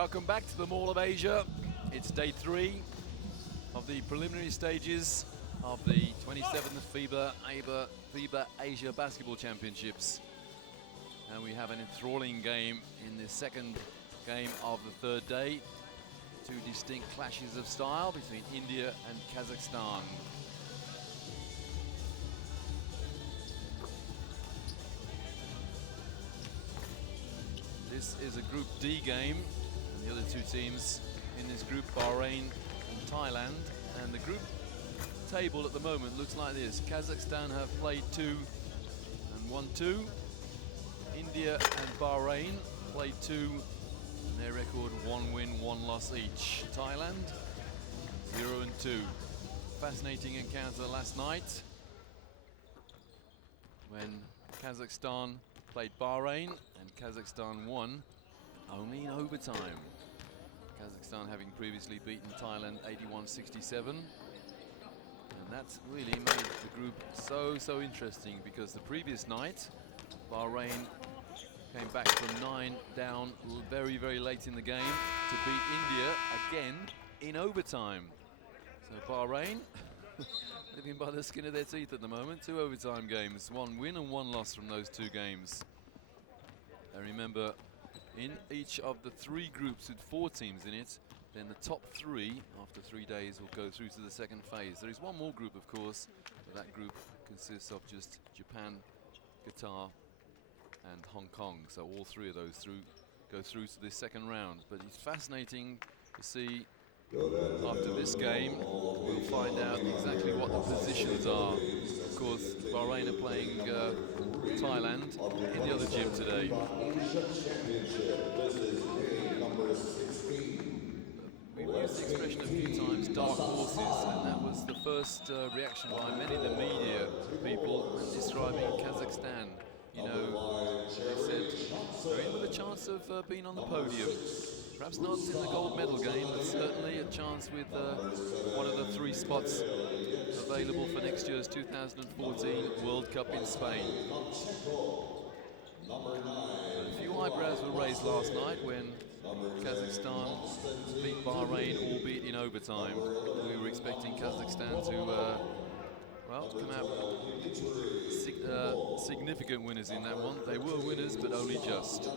Welcome back to the Mall of Asia. It's day 3 of the preliminary stages of the 27th FIBA Asia Basketball Championships. And we have an enthralling game in the second game of the third day. Two distinct clashes of style between India and Kazakhstan. This is a Group D game, and the other two teams in this group, Bahrain and Thailand. And the group table at the moment looks like this. Kazakhstan have played 2 and won 2. India and Bahrain played 2, and their record 1 win, 1 loss each. Thailand 0 and 2. Fascinating encounter last night when Kazakhstan played Bahrain, and Kazakhstan won only in overtime. Kazakhstan having previously beaten Thailand 81-67. And that's really made the group so interesting, because the previous night Bahrain came back from 9 down very late in the game to beat India again in overtime. So Bahrain living by the skin of their teeth at the moment. 2 overtime games, 1 win and 1 loss from those 2 games. And remember, in each of the 3 groups with 4 teams in it, then the top 3 after 3 days will go through to the second phase. There is one more group, of course, but that group consists of just Japan, Qatar and Hong Kong. So all 3 of those go through to the second round. But it's fascinating to see. After this game, we'll find out exactly what the positions are. Of course, Bahrain are playing Thailand in the other gym today. We've used the expression a few times, dark horses, and that was the first reaction by many of the media people when describing Kazakhstan. You know, they said they're in with a chance of being on the podium. Perhaps not in the gold medal game, but certainly a chance with one of the 3 spots available for next year's 2014 World Cup in Spain. A few eyebrows were raised last night when Kazakhstan beat Bahrain, albeit in overtime. We were expecting Kazakhstan to come out significant winners in that one. They were winners, but only just.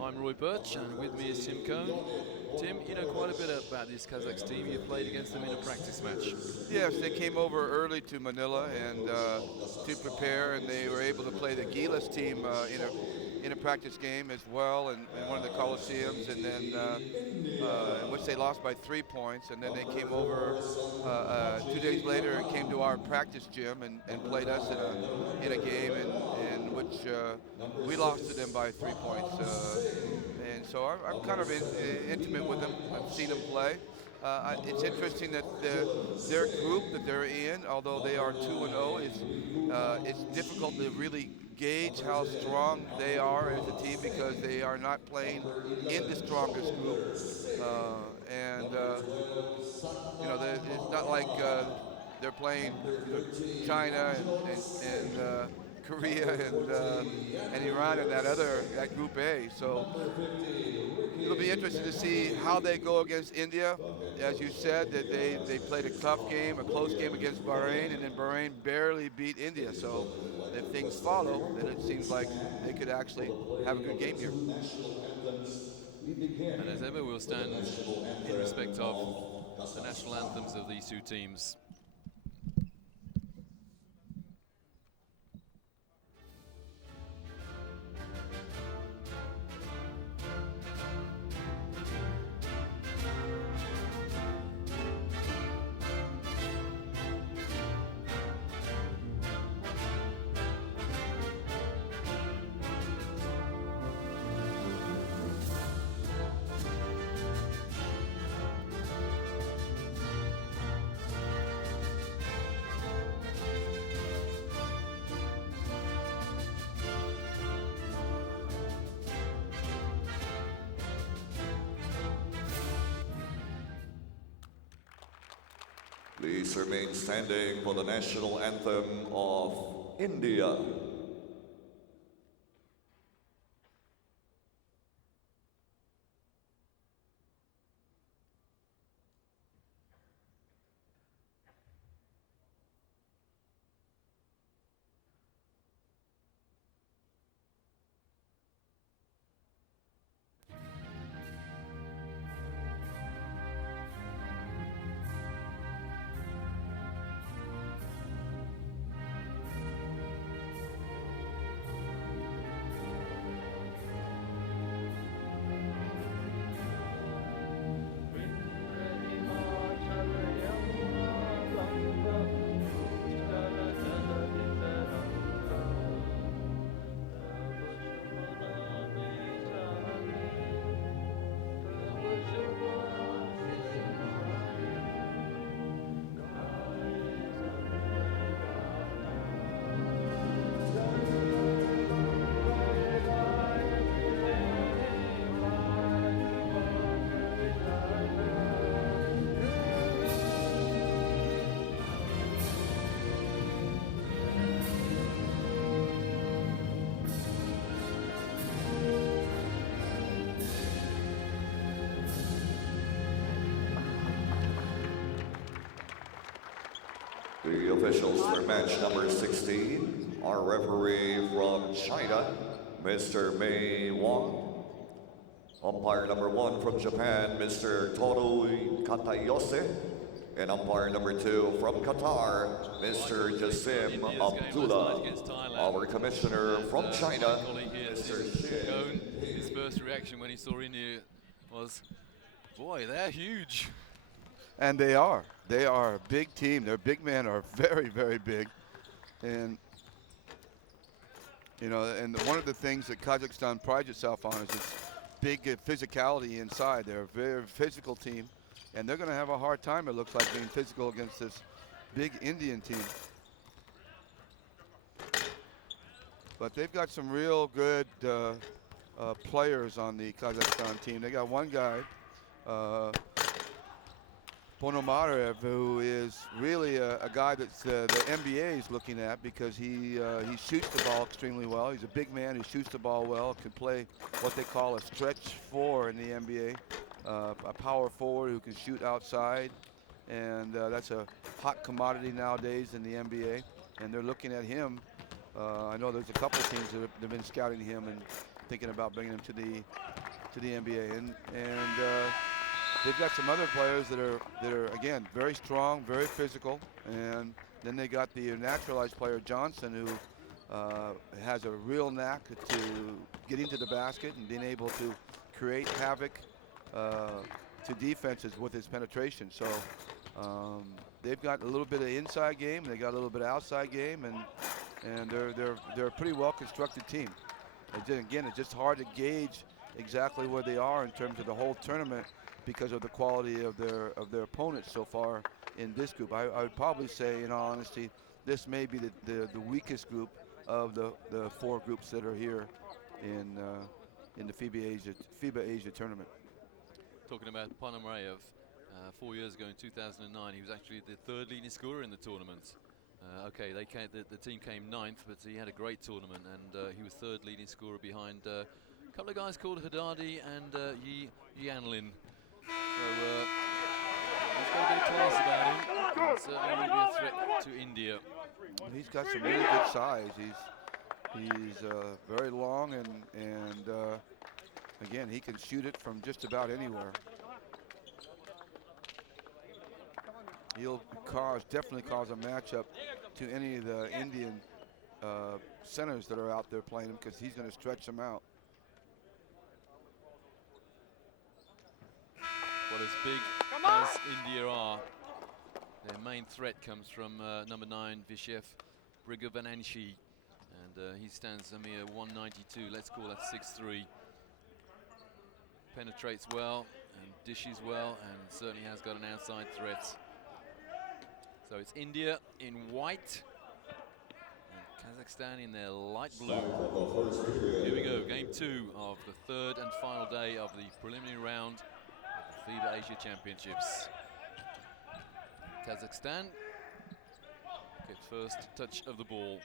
I'm Roy Birch, and with me is Tim Cohn. Tim, you know quite a bit about this Kazakhs team. You played against them in a practice match. Yes, they came over early to Manila and to prepare, and they were able to play the Gilas team in a practice game as well, in one of the Coliseums, and then in which they lost by 3 points. And then they came over 2 days later and came to our practice gym and played us in a game in which we lost to them by 3 points. And so I'm kind of intimate with them. I've seen them play. It's interesting that their group that they're in, although they are 2-0, it's difficult to really gauge how strong they are as a team, because they are not playing in the strongest group. You know, it's not like they're playing China and Korea and Iran in that Group A. So it'll be interesting to see how they go against India. As you said, that they played a tough game, a close game against Bahrain, and then Bahrain barely beat India. So if things follow, then it seems like they could actually have a good game here. And as ever, we'll stand in respect of the national anthems of these 2 teams. Please remain standing for the national anthem of India. The officials for match number 16, our referee from China, Mr. Mei Wang. Umpire number 1 from Japan, Mr. Toru Katayose. And umpire number 2 from Qatar, Mr. Jassim Abdullah. Our commissioner from China, Mr. Shin. His first reaction when he saw India was, boy, they're huge. And they are. They are a big team. Their big men are very, very big. And, you know, and one of the things that Kazakhstan prides itself on is its big physicality inside. They're a very physical team. And they're going to have a hard time, it looks like, being physical against this big Indian team. But they've got some real good players on the Kazakhstan team. They got one guy, Ponomarev, who is really a guy that the NBA is looking at because he shoots the ball extremely well. He's a big man who shoots the ball well, can play what they call a stretch four in the NBA. A power forward who can shoot outside, and that's a hot commodity nowadays in the NBA, and they're looking at him. I know there's a couple of teams that have been scouting him and thinking about bringing him to the NBA, and they've got some other players that are again very strong, very physical, and then they got the naturalized player Johnson, who has a real knack to getting to the basket and being able to create havoc to defenses with his penetration. So they've got a little bit of inside game, they got a little bit of outside game, and they're a pretty well constructed team. Again, it's just hard to gauge exactly where they are in terms of the whole tournament because of the quality of their opponents so far in this group. I would probably say, in all honesty, this may be the weakest group of the 4 groups that are here in the FIBA Asia tournament. Talking about Ponomarev, 4 years ago in 2009, he was actually the 3rd leading scorer in the tournament. Okay, the team came 9th, but he had a great tournament, and he was 3rd leading scorer behind a couple of guys called Haddadi and Yanlin. So he's got a bit of class about him, and certainly will be a threat to India. He's got some really good size. He's very long, and again, he can shoot it from just about anywhere. He'll definitely cause a matchup to any of the Indian centers that are out there playing him, because he's going to stretch them out. Well, as big as India are, their main threat comes from number 9, Vishev Brigovananshi, and he stands a mere 192. Let's call that 6'3". Penetrates well and dishes well, and certainly has got an outside threat. So it's India in white and Kazakhstan in their light blue. Here we go, game 2 of the 3rd and final day of the preliminary round of the FIBA Asia Championships. Kazakhstan get first touch of the ball.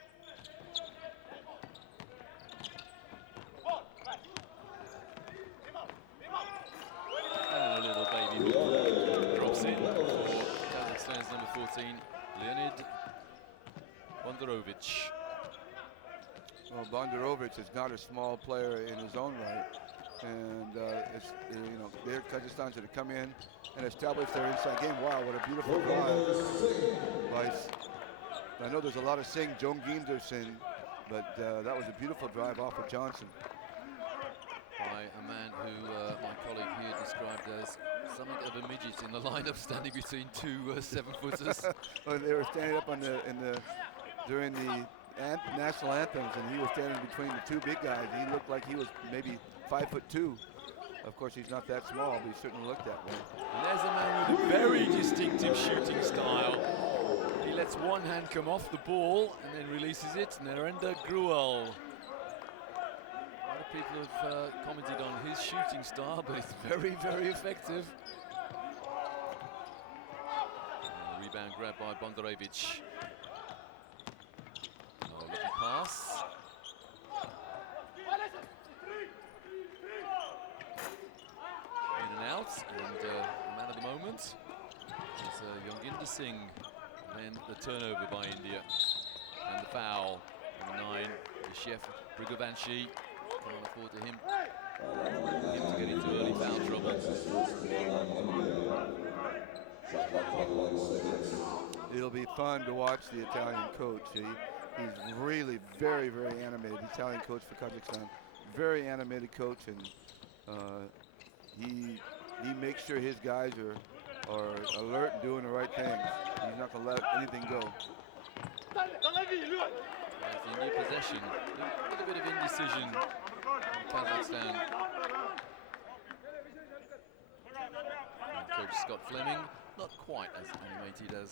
And a little baby hook drops in for Kazakhstan's number 14, Leonid Bondarovic. Well, Bondarovic is not a small player in his own right, and they're Kazakhstan's to come in and establish their inside game. Wow, what a beautiful drive! I know there's a lot of Singh, Jong Ginderson, but that was a beautiful drive off of Johnson. By a man who my colleague here described as something of a midget in the lineup, standing between 2 7-footers. Well, they were standing up during the national anthems, and he was standing between the 2 big guys. He looked like he was maybe 5'2". Of course, he's not that small, but he certainly looked that way. And there's a man with a very distinctive shooting style. He lets one hand come off the ball and then releases it. Narendra Gruel. A lot of people have commented on his shooting style, but it's very, very effective. And a rebound grab by Bondarevic. Oh, looking pass. In and out, and man of the moment is Yonginder Singh. Then the turnover by India. And the foul. Number 9, the chef, Brigovanshi. Can't afford to him to get into early foul trouble. It'll be fun to watch the Italian coach. He's really very, very animated. The Italian coach for Kazakhstan, very animated coach, and he makes sure his guys are alert and doing the right things. He's not going to let anything go. India possession, a little bit of indecision from Kazakhstan. And Coach Scott Fleming, not quite as animated as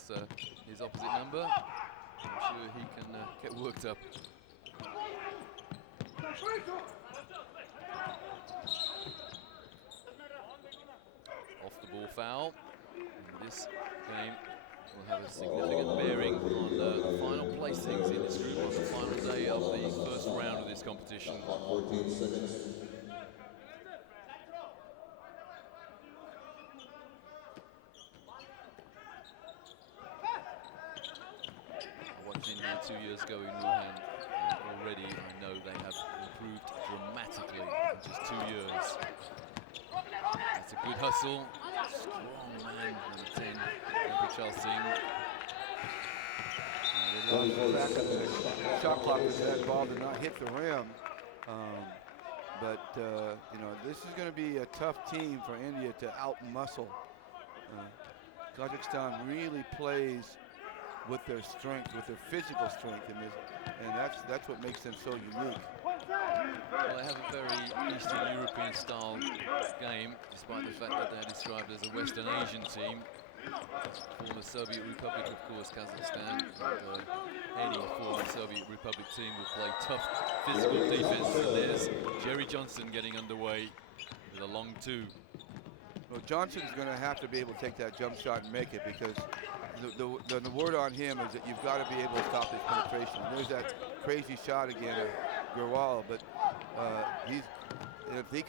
his opposite number. I'm sure he can get worked up. Off the ball foul. And this game will have a significant bearing on the final placings in this group on the final day of the first round of this competition. I watched India 2 years ago in Wuhan, and already I know they have improved dramatically in just 2 years. That's a good hustle. Strong man, number 10, Charles Singh. The fact that the shot clock was that ball did not hit the rim. But you know, this is going to be a tough team for India to out-muscle. Kazakhstan really plays with their strength, with their physical strength in this, and that's what makes them so unique. Well, they have a very Eastern European style game, despite the fact that they're described as a Western Asian team. Former Soviet Republic, of course, Kazakhstan. And, any former Soviet Republic team would play tough physical defense. And there's Jerry Johnson getting underway with a long 2. Well, Johnson's going to have to be able to take that jump shot and make it, because the word on him is that you've got to be able to stop his penetration. And there's that crazy shot again of Gurwal, but if they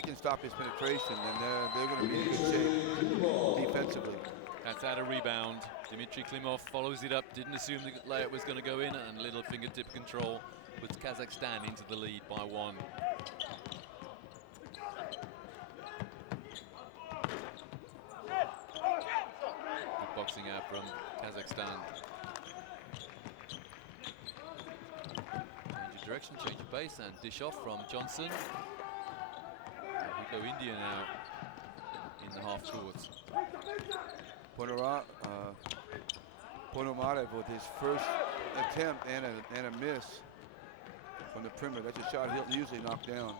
can stop his penetration, then they're going to be in good shape defensively. That's out of rebound. Dmitry Klimov follows it up. Didn't assume the layup was going to go in, and little fingertip control puts Kazakhstan into the lead by 1. Good boxing out from Kazakhstan. Change of direction, change of base, and dish off from Johnson. We go India now in the half court. Ponomarev with his first attempt and a miss from the perimeter. That's a shot he'll usually knock down.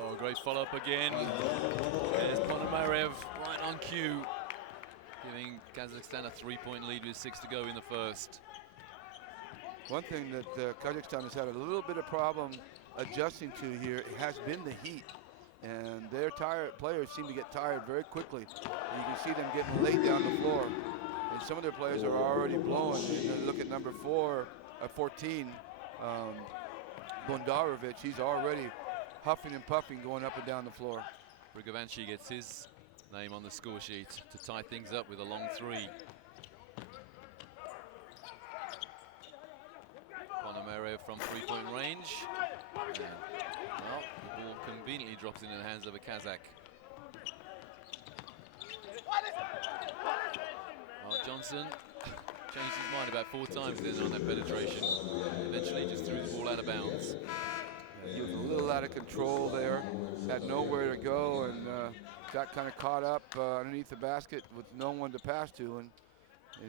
Oh, great follow-up again. There's Ponomarev right on cue, giving Kazakhstan a 3-point lead with 6 to go in the first. One thing that Kazakhstan has had a little bit of problem adjusting to here has been the heat. And their players seem to get tired very quickly. You can see them getting laid down the floor. And some of their players are already blowing. And look at number 14, Bondarovic. He's already huffing and puffing going up and down the floor. Brigovanshi gets his name on the score sheet to tie things up with a long 3. Ponomarev from 3-point range. And, well, the ball conveniently drops into the hands of a Kazakh. Well, Johnson changed his mind about 4 times then on that penetration. Eventually just threw the ball out of bounds. He was a little out of control there, had nowhere to go, and got kind of caught up underneath the basket with no one to pass to, and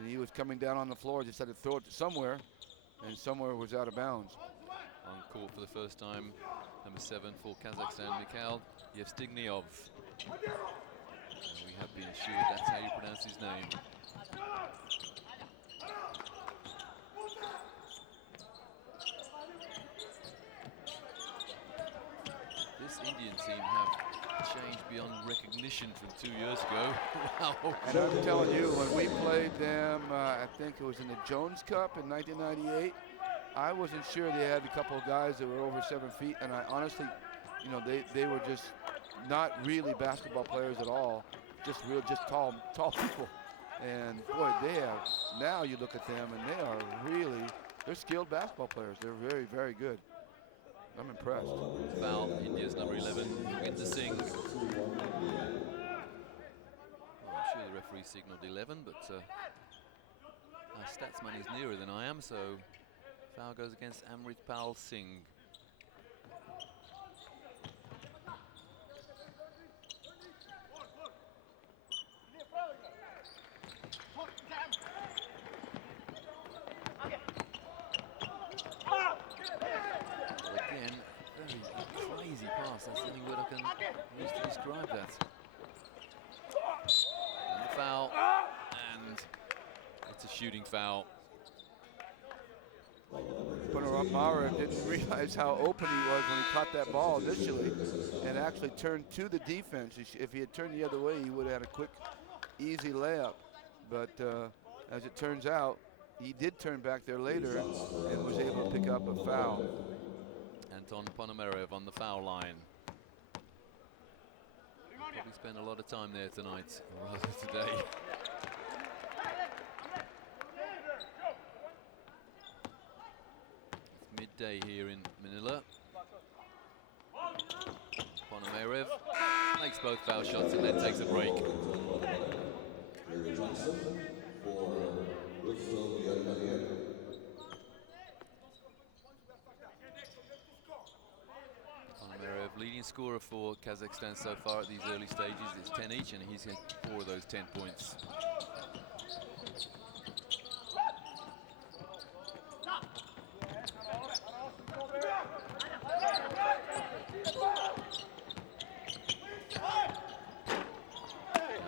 he was coming down on the floor, just had to throw it to somewhere, and somewhere was out of bounds. On court for the first time, number 7 for Kazakhstan, Mikhail Yevstignev. We have been assured that's how you pronounce his name. This Indian team have changed beyond recognition from 2 years ago. Wow. And I'm telling you, when we played them, I think it was in the Jones Cup in 1998, I wasn't sure they had a couple of guys that were over 7 feet, and I honestly, you know, they were just not really basketball players at all, just tall people. And boy, they have, now you look at them and they are really, they're skilled basketball players. They're very, very good. I'm impressed. Foul, India's number 11, Gurvinder Singh. Well, I'm sure the referee signaled 11, but our stats man is nearer than I am, so foul goes against Amritpal Singh. Again, very crazy pass. That's the only word I can use to describe that. And the foul, and it's a shooting foul. Mara didn't realize how open he was when he caught that ball initially and actually turned to the defense. If he had turned the other way, he would have had a quick, easy layup. But as it turns out, he did turn back there later and was able to pick up a foul. Anton Ponomarev on the foul line. Probably spent a lot of time there tonight, or rather today. It's midday here in Manila. Ponomarev makes both foul shots and then takes a break. Ponomarev, leading scorer for Kazakhstan so far at these early stages. It's 10 each, and he's hit 4 of those 10 points.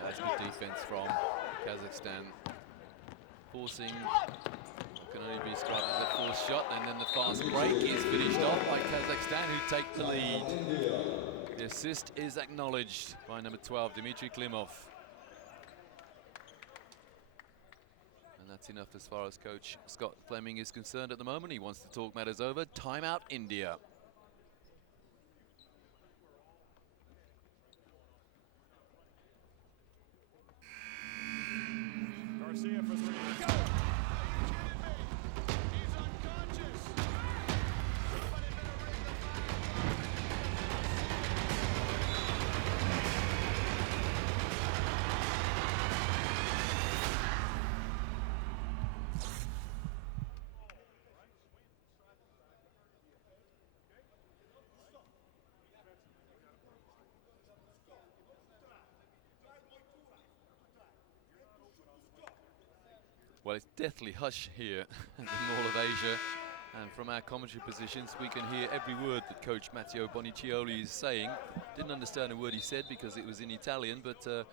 That's good defense from Kazakhstan, forcing can only be described as a forced shot, and then the fast break is finished off by Kazakhstan, who take the lead. The assist is acknowledged by number 12, Dmitry Klimov. And that's enough as far as Coach Scott Fleming is concerned at the moment. He wants to talk matters over. Timeout, India. Garcia for 3. Go! He's unconscious. Well, it's deathly hush here at the Mall of Asia, and from our commentary positions we can hear every word that Coach Matteo Boniccioli is saying. Didn't understand a word he said because it was in Italian, but I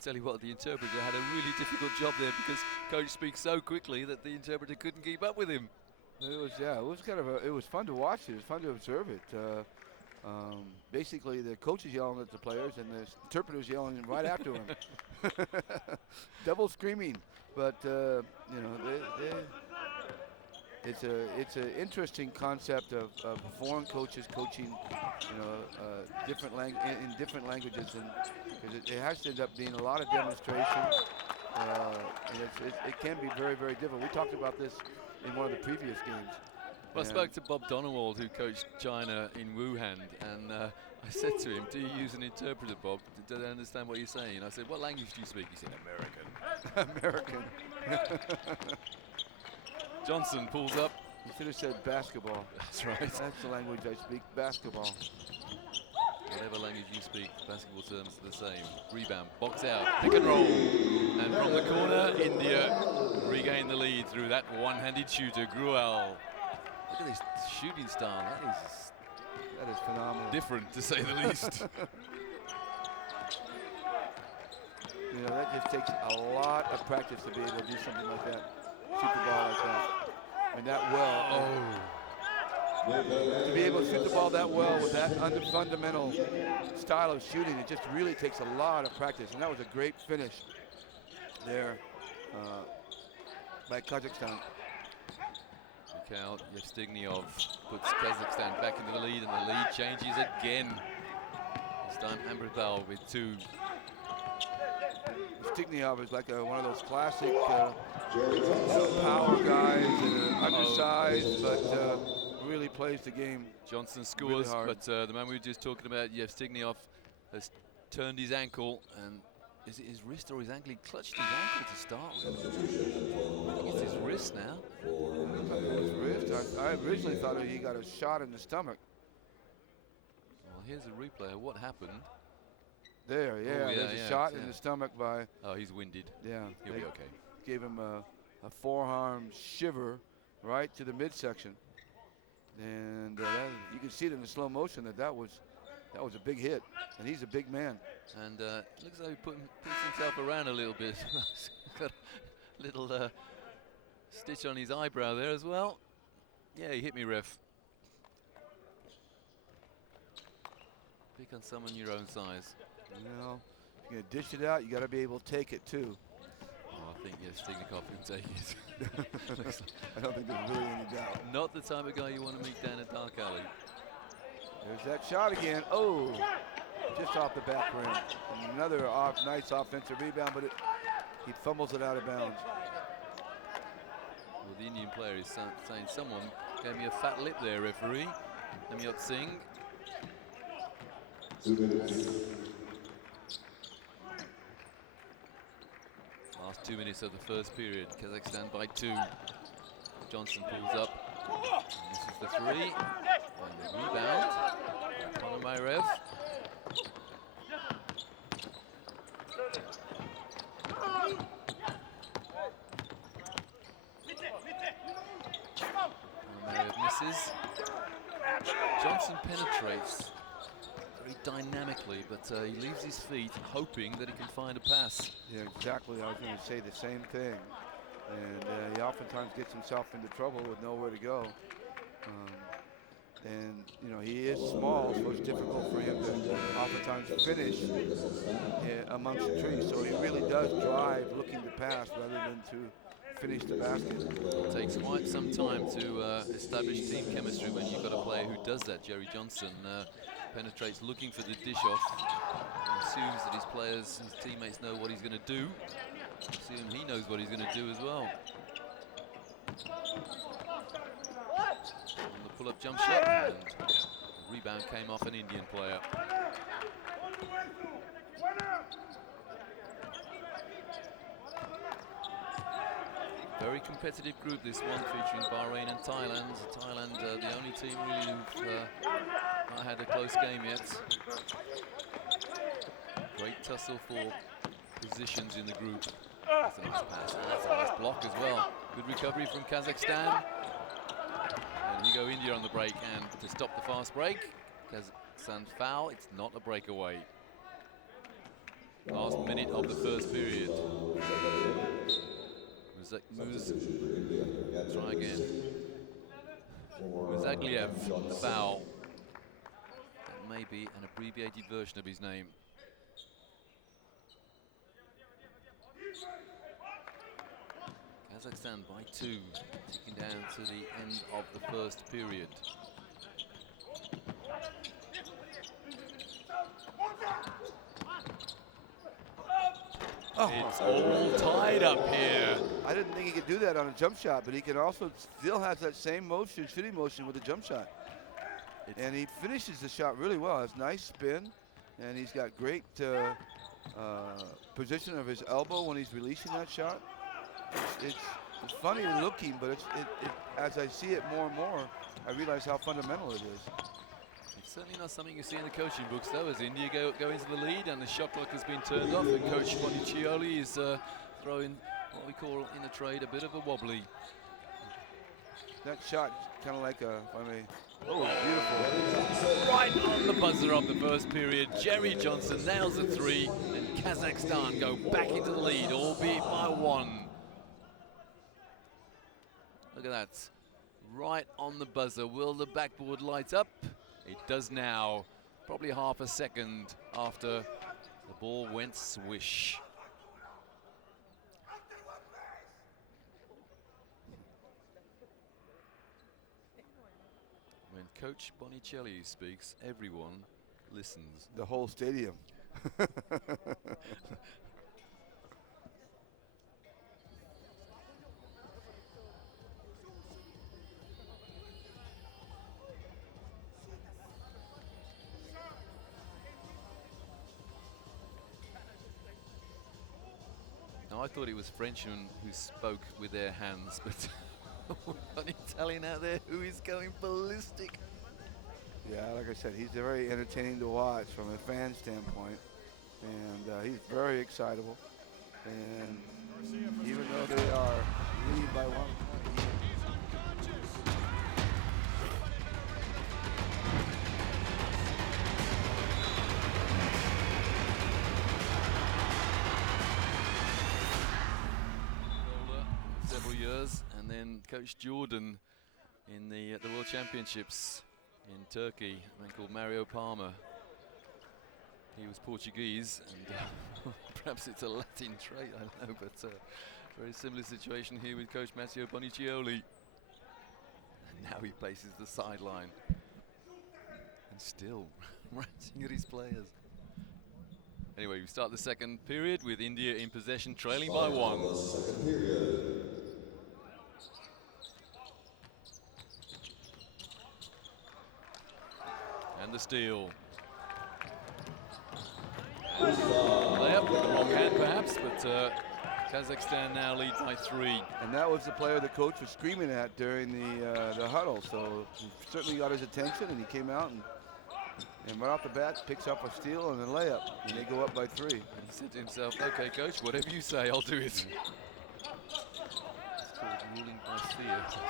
tell you what, the interpreter had a really difficult job there because Coach speaks so quickly that the interpreter couldn't keep up with him. It was, yeah, it was kind of it was fun to watch it. It was fun to observe it. Basically, the coach is yelling at the players, and the interpreter's yelling right after him. Double screaming. But you know, it's an interesting concept of foreign coaches coaching, you know, in different languages, and because it has to end up being a lot of demonstration, and it can be very, very difficult. We talked about this in one of the previous games. Well, I spoke to Bob Donewald, who coached China in Wuhan, and I said to him, "Do you use an interpreter, Bob? Do they understand what you're saying?" And I said, "What language do you speak?" He said, "American." American. Johnson pulls up. You should have said basketball. That's right. That's the language I speak, basketball. Whatever language you speak, basketball terms are the same. Rebound, box out, pick and roll. And from the corner, India regain the lead through that one-handed shooter, Gruel. Look at this shooting style. That is phenomenal. Different, to say the least. You know, that just takes a lot of practice to be able to do something like that. Shoot the ball like that. And that well. Oh. To be able to shoot the ball that well with that fundamental style of shooting, it just really takes a lot of practice. And that was a great finish there by Kazakhstan. Mikhail Yevstignev puts Kazakhstan back into the lead, and the lead changes again. This time Ambrival with 2. Yevstignev is like one of those classic power guys that are undersized, but really plays the game. Johnson scores, really but the man we were just talking about, Yevstignev, has turned his ankle, and is it his wrist or his ankle? He clutched his ankle to start with. I think it's his wrist now. His wrist? I originally thought he got a shot in the stomach. Well, here's a replay of what happened. There, yeah, there's a shot in the stomach by... Oh, he's winded. Yeah. He'll be okay. Gave him a forearm shiver right to the midsection. And you can see it in the slow motion that was a big hit, and he's a big man. And looks like he puts himself around a little bit. He's got a little stitch on his eyebrow there as well. Yeah, he hit me, ref. Pick on someone your own size. You know, if you're gonna dish it out, you got to be able to take it too. Oh, I think Stignikov can take it. I don't think there's really any doubt. Not the type of guy you want to meet down a dark alley. There's that shot again. Oh, just off the back rim. And another nice offensive rebound, but he fumbles it out of bounds. Well, the Indian player is saying, someone gave me a fat lip there, referee. Namyot Singh. 2 minutes. Last 2 minutes of the first period. Kazakhstan by 2. Johnson pulls up. And this is the 3. And the rebound. Ponomarev. Ponomarev misses. Johnson penetrates very dynamically, but he leaves his feet hoping that he can find a pass. Yeah, exactly. I was going to say the same thing. And he oftentimes gets himself into trouble with nowhere to go. And, you know, he is small, so it's difficult for him to oftentimes finish amongst the trees. So he really does drive looking to pass rather than to finish the basket. It takes quite some time to establish team chemistry when you've got a player who does that. Jerry Johnson penetrates looking for the dish off and assumes that his players, his teammates know what he's going to do. Assume he knows what he's going to do as well. On the pull-up jump shot, and the rebound came off an Indian player. Very competitive group, this one, featuring Bahrain and Thailand. Thailand, the only team really who've not had a close game yet. Great tussle for positions in the group. That's a nice pass. That's a nice block as well. Good recovery from Kazakhstan. And you go India on the break, and to stop the fast break, Kazakhstan foul. It's not a breakaway. Last minute of the first period. Try again. Muzagliev, the foul. That may be an abbreviated version of his name. Kazakhstan by 2, ticking down to the end of the first period. Oh. It's all tied up here. I didn't think he could do that on a jump shot, but he can also still has that same motion, shooting motion with a jump shot. And he finishes the shot really well. Has nice spin, and he's got great position of his elbow when he's releasing that shot. It's funny looking, but as I see it more and more, I realize how fundamental it is. It's certainly not something you see in the coaching books, though, as India go into the lead and the shot clock has been turned off, and Coach Bonicioli is throwing what we call in the trade a bit of a wobbly. That shot kind of like beautiful. Right on the buzzer of the first period, Jerry Johnson nails a 3, and Kazakhstan go back into the lead, albeit by 1. Look at that. right on the buzzer. Will the backboard light up? It does now. Probably half a second after the ball went swish. When Coach Bonicelli speaks, everyone listens. The whole stadium. Now, I thought it was Frenchmen who spoke with their hands, but an Italian out there who is going ballistic. Yeah, like I said, he's very entertaining to watch from a fan standpoint, and he's very excitable. And even though they are leading by 1 point, For several years, and then Coach Jordan in the World Championships in Turkey, a man called Mario Palmer. He was Portuguese, and perhaps it's a Latin trait, I don't know, but very similar situation here with Coach Matteo Bonicelli. And now he places the sideline, and still ranting at his players. Anyway, we start the second period with India in possession, trailing by 1. And the steal. Layup with the wrong hand perhaps, but Kazakhstan now lead by 3. and that was the player the coach was screaming at during the huddle. So he certainly got his attention, and he came out and right off the bat picks up a steal and a layup, and they go up by 3. He said to himself, okay coach, whatever you say, I'll do it. It's called ruling by fear, I think.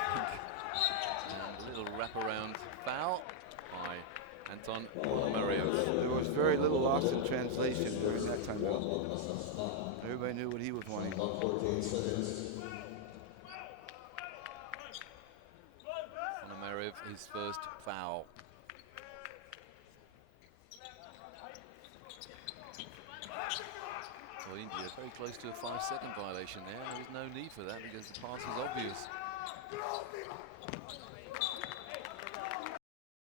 And a little wraparound foul by Anton Ponomarev. There was very little lost in translation during that timeout. Everybody knew what he was wanting. Ponomarev, his first foul. Well, India very close to a 5-second violation there. There was no need for that because the pass was obvious.